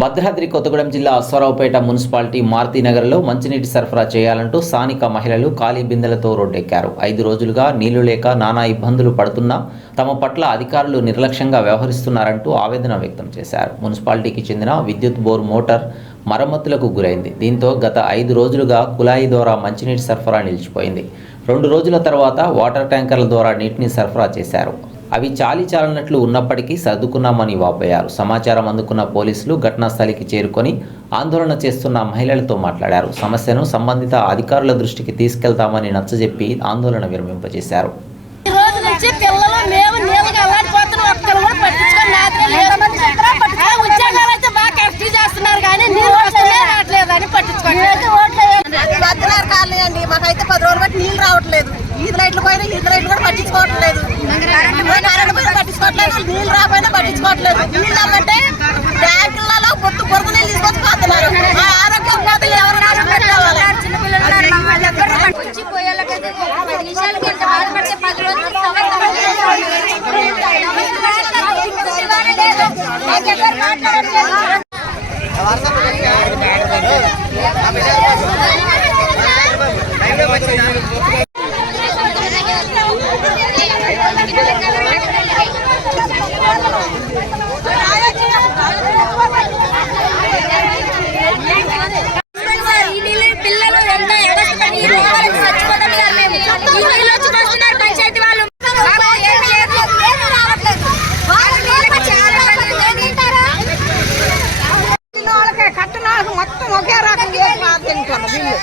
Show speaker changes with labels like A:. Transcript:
A: భద్రాద్రి కొత్తగూడెం జిల్లా అశ్వరావుపేట మున్సిపాలిటీ మారుతీనగర్లో మంచినీటి సరఫరా చేయాలంటూ స్థానిక మహిళలు ఖాళీ బిందెలతో రోడ్డెక్కారు. ఐదు రోజులుగా నీళ్ళు లేక నానా ఇబ్బందులు పడుతున్నా తమ పట్ల అధికారులు నిర్లక్ష్యంగా వ్యవహరిస్తున్నారంటూ ఆవేదన వ్యక్తం చేశారు. మున్సిపాలిటీకి చెందిన విద్యుత్ బోర్ మోటార్ మరమ్మతులకు గురైంది. దీంతో గత ఐదు రోజులుగా కుళాయి ద్వారా మంచినీటి సరఫరా నిలిచిపోయింది. రెండు రోజుల తర్వాత వాటర్ ట్యాంకర్ల ద్వారా నీటిని సరఫరా చేశారు. అవి చాలి చాలనట్లు ఉన్నప్పటికీ సర్దుకున్నామని వాపోయారు. సమాచారం అందుకున్న పోలీసులు ఘటనా స్థలికి చేరుకొని ఆందోళన చేస్తున్న మహిళలతో మాట్లాడారు. సమస్యను సంబంధిత అధికారుల దృష్టికి తీసుకెళ్తామని నచ్చజెప్పి ఆందోళన విరమింపజేశారు.
B: ఈ
C: మాకైతే పది రోజులు బట్టి నీళ్ళు రావట్లేదు. ఈది లైట్లు పోయినా ఈది లైట్లు కూడా పట్టించుకోవట్లేదు కరెంట్ పోయినా పట్టించుకోవట్లేదు నీళ్ళు రాపోయినా పట్టించుకోవట్లేదు నీళ్ళు అమ్మంటే ట్యాంకులలో పొత్తు పొరుగు నీళ్ళు తీసుకొచ్చి ఆరోగ్యం పోతే ఎవరు పెట్టాలి
D: వచ్చి పది నిమిషాలకి ఎంత బాధపడితే పది రోజులు సంవత్సరం లేదు.
C: కట్టిన మొత్తం ఒకే రకం చేసి మాకు వీళ్ళు.